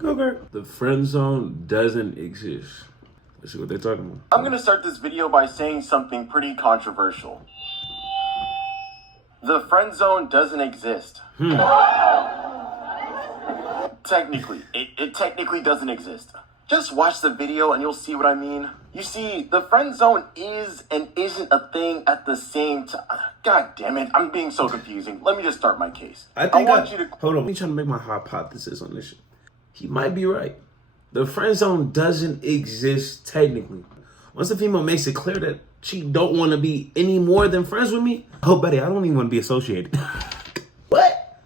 Gokarrt. The friend zone doesn't exist. Let's see what they're talking about. I'm gonna start this video by saying something pretty controversial. The friend zone doesn't exist. Technically, it technically doesn't exist. Just watch the video and you'll see what I mean. You see, the friend zone is and isn't a thing at the same time. God damn it, I'm being so confusing. Let me just start my case. Hold on, let me try to make my hypothesis on this shit. He might be right. The friend zone doesn't exist technically. Once the female makes it clear that she don't want to be any more than friends with me, oh buddy, I don't even want to be associated. What?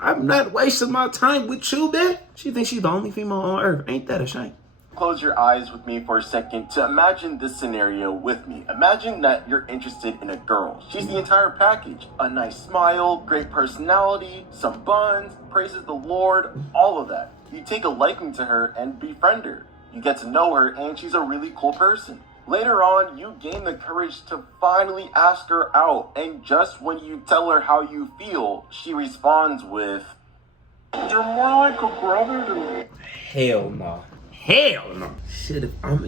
I'm not wasting my time with you, man. She thinks she's the only female on earth. Ain't that a shame? Close your eyes with me for a second to imagine this scenario with me. Imagine that you're interested in a girl. She's the entire package. A nice smile, great personality, some buns, praises the Lord, all of that. You take a liking to her and befriend her. You get to know her and she's a really cool person. Later on, you gain the courage to finally ask her out. And just when you tell her how you feel, she responds with, "You're more like a brother to me." Hell no. Hell no. Shit, if I'm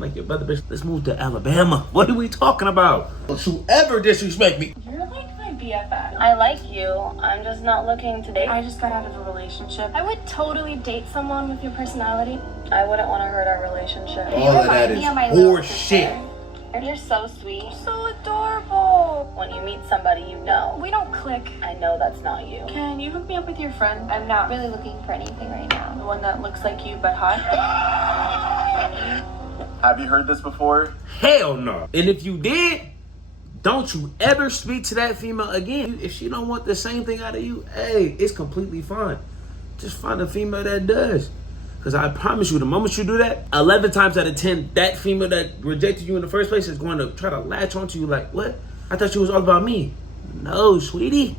like your brother, bitch, let's move to Alabama. What are we talking about? Don't you ever disrespect me. You're like my BFF. I like you. I'm just not looking to date. I just got out of a relationship. I would totally date someone with your personality. I wouldn't want to hurt our relationship. All of that is horse shit. You're so sweet. So adorable. When you meet somebody you know. We don't click. I know that's not you. Can you hook me up with your friend? I'm not really looking for anything right now. The one that looks like you but hot. Have you heard this before? Hell no. And if you did, don't you ever speak to that female again. If she don't want the same thing out of you, hey, it's completely fine. Just find a female that does. Because I promise you, the moment you do that, 11 times out of 10, that female that rejected you in the first place is going to try to latch onto you like, what? I thought you was all about me. No, sweetie.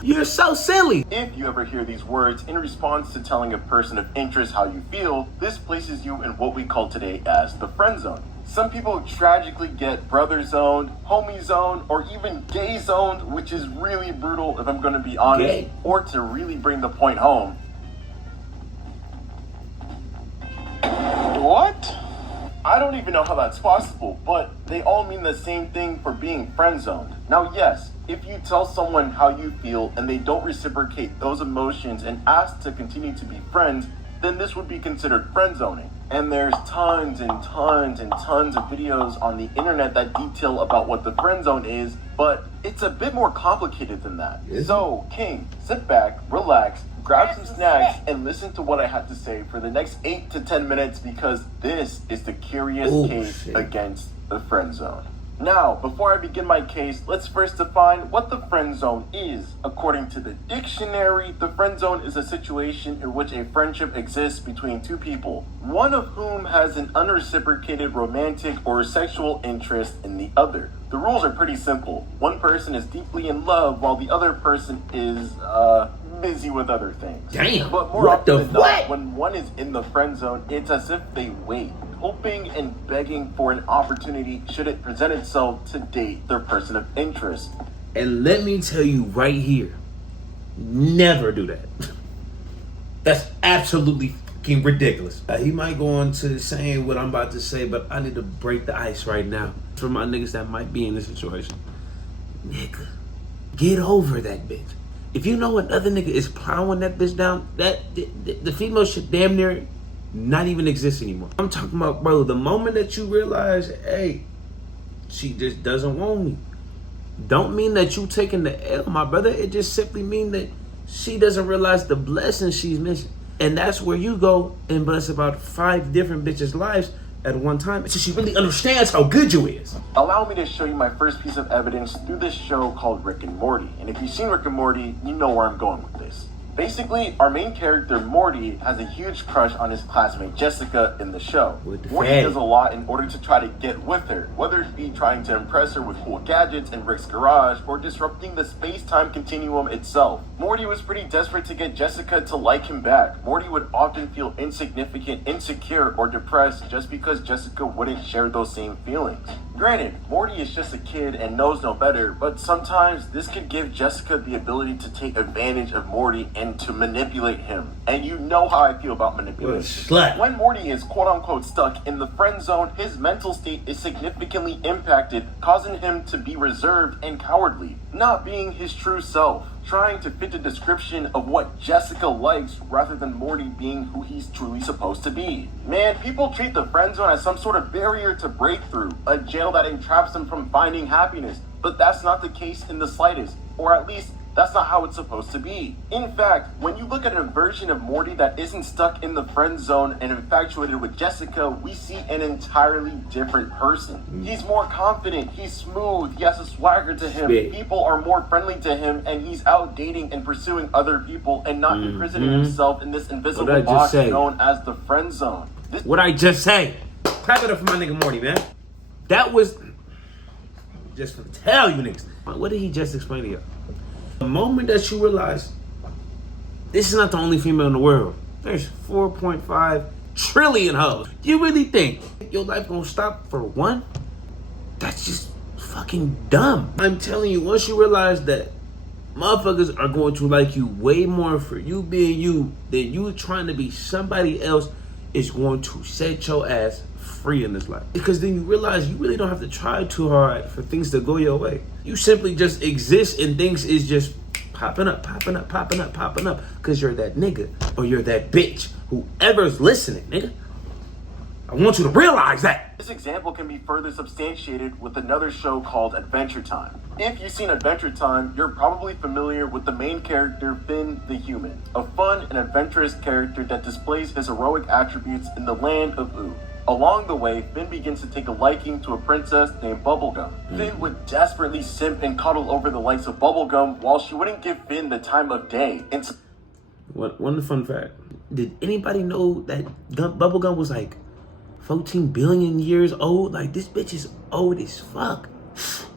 You're so silly. If you ever hear these words in response to telling a person of interest how you feel, this places you in what we call today as the friend zone. Some people tragically get brother zoned, homie zoned, or even gay zoned, which is really brutal if I'm going to be honest. Gay. Or to really bring the point home. What? I don't even know how that's possible, but they all mean the same thing for being friend zoned. Now, yes, if you tell someone how you feel and they don't reciprocate those emotions and ask to continue to be friends, then this would be considered friend zoning. And there's tons and tons and tons of videos on the internet that detail about what the friend zone is, but it's a bit more complicated than that. So, King, sit back, relax, grab some snacks, and listen to what I have to say for the next 8 to 10 minutes because this is the curious case against the friend zone. Now, before I begin my case, let's first define what the friend zone is. According to the dictionary, the friend zone is a situation in which a friendship exists between two people, one of whom has an unreciprocated romantic or sexual interest in the other. The rules are pretty simple. One person is deeply in love while the other person is, busy with other things. Damn. But more often than not, when one is in the friend zone, it's as if they wait, hoping and begging for an opportunity should it present itself to date their person of interest. And let me tell you right here, never do that. That's absolutely fucking ridiculous. He might go on to saying what I'm about to say, but I need to break the ice right now for my niggas that might be in this situation. Nigga, get over that bitch. If you know another nigga is plowing that bitch down, the female should damn near not even exist anymore. I'm talking about, bro, the moment that you realize, hey, she just doesn't want me, don't mean that you taking the L, my brother. It just simply mean that she doesn't realize the blessing she's missing. And that's where you go and bless about 5 different bitches' lives at one time until she really understands how good you is. Allow me to show you my first piece of evidence through this show called Rick and Morty. And if you've seen Rick and Morty, you know where I'm going with this. Basically, our main character, Morty, has a huge crush on his classmate, Jessica, in the show. Morty does a lot in order to try to get with her, whether it be trying to impress her with cool gadgets in Rick's garage or disrupting the space-time continuum itself. Morty was pretty desperate to get Jessica to like him back. Morty would often feel insignificant, insecure, or depressed just because Jessica wouldn't share those same feelings. Granted, Morty is just a kid and knows no better, but sometimes this could give Jessica the ability to take advantage of Morty and to manipulate him. And you know how I feel about manipulation. When Morty is quote-unquote stuck in the friend zone, his mental state is significantly impacted, causing him to be reserved and cowardly, not being his true self, trying to fit the description of what Jessica likes rather than Morty being who he's truly supposed to be. Man, people treat the friend zone as some sort of barrier to breakthrough, a jail that entraps them from finding happiness, but that's not the case in the slightest, or at least that's not how it's supposed to be. In fact, when you look at a version of Morty that isn't stuck in the friend zone and infatuated with Jessica, we see an entirely different person. He's more confident, he's smooth, he has a swagger to him, people are more friendly to him, and he's out dating and pursuing other people and not imprisoning himself in this invisible box known as the friend zone. What I just say? Clap it up for my nigga Morty, man. That was just to tell you niggas. What did he just explain to you? The moment that you realize this is not the only female in the world, there's 4.5 trillion hoes. You really think your life gonna stop for one? That's just fucking dumb. I'm telling you, once you realize that motherfuckers are going to like you way more for you being you than you trying to be somebody else, is going to set your ass free in this life. Because then you realize you really don't have to try too hard for things to go your way. You simply just exist and things is just popping up, popping up, popping up, popping up. Because you're that nigga or you're that bitch. Whoever's listening, nigga. I want you to realize that. This example can be further substantiated with another show called Adventure Time. If you've seen Adventure Time, you're probably familiar with the main character, Finn the Human, a fun and adventurous character that displays his heroic attributes in the land of Ooo. Along the way, Finn begins to take a liking to a princess named Bubblegum. Finn would desperately simp and cuddle over the likes of Bubblegum while she wouldn't give Finn the time of day. One fun fact. Did anybody know that Bubblegum was like 14 billion years old? Like, this bitch is old as fuck.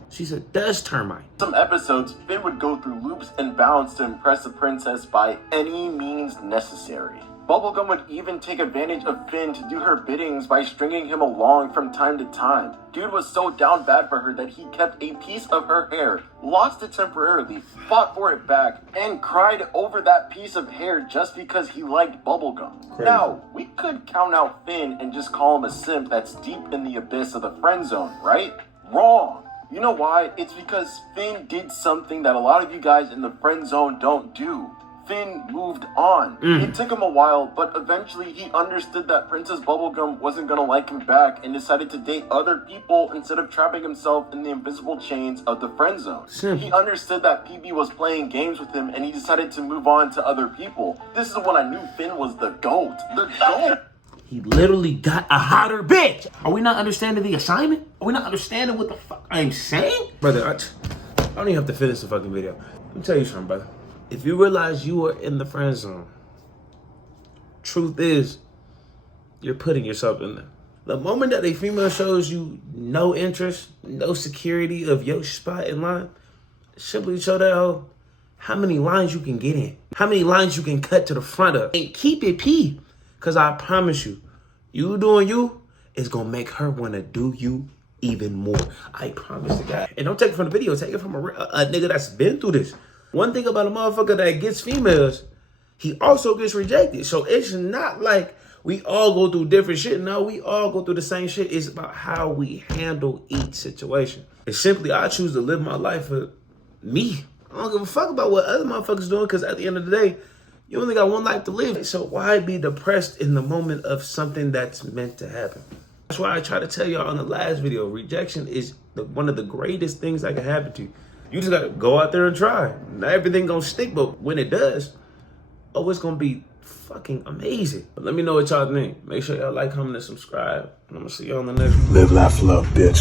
She's a dust termite. Some episodes, Finn would go through loops and bounds to impress the princess by any means necessary. Bubblegum would even take advantage of Finn to do her biddings by stringing him along from time to time. Dude was so down bad for her that he kept a piece of her hair, lost it temporarily, fought for it back, and cried over that piece of hair just because he liked Bubblegum. Crazy. Now, we could count out Finn and just call him a simp that's deep in the abyss of the friend zone, right? Wrong. You know why? It's because Finn did something that a lot of you guys in the friend zone don't do. Finn moved on. It took him a while, but eventually he understood that Princess Bubblegum wasn't gonna like him back and decided to date other people instead of trapping himself in the invisible chains of the friend zone. He understood that PB was playing games with him and he decided to move on to other people. This is when I knew Finn was the GOAT. The GOAT! He literally got a hotter bitch. Are we not understanding the assignment? Are we not understanding what the fuck I'm saying? Brother, I don't even have to finish the fucking video. Let me tell you something, brother. If you realize you are in the friend zone, truth is, you're putting yourself in there. The moment that a female shows you no interest, no security of your spot in line, simply show that hoe how many lines you can get in, how many lines you can cut to the front of, and keep it P. Because I promise you, you doing you is going to make her want to do you even more. I promise to God. And don't take it from the video. Take it from a nigga that's been through this. One thing about a motherfucker that gets females, he also gets rejected. So it's not like we all go through different shit. No, we all go through the same shit. It's about how we handle each situation. It's simply, I choose to live my life for me. I don't give a fuck about what other motherfuckers doing, because at the end of the day, you only got one life to live. So why be depressed in the moment of something that's meant to happen? That's why I try to tell y'all on the last video, rejection is one of the greatest things that can happen to you. You just gotta go out there and try. Not everything gonna stick, but when it does, oh, it's gonna be fucking amazing. But let me know what y'all think. Make sure y'all like, comment, and subscribe. And I'm gonna see y'all on the next one. Live, laugh, love, bitch.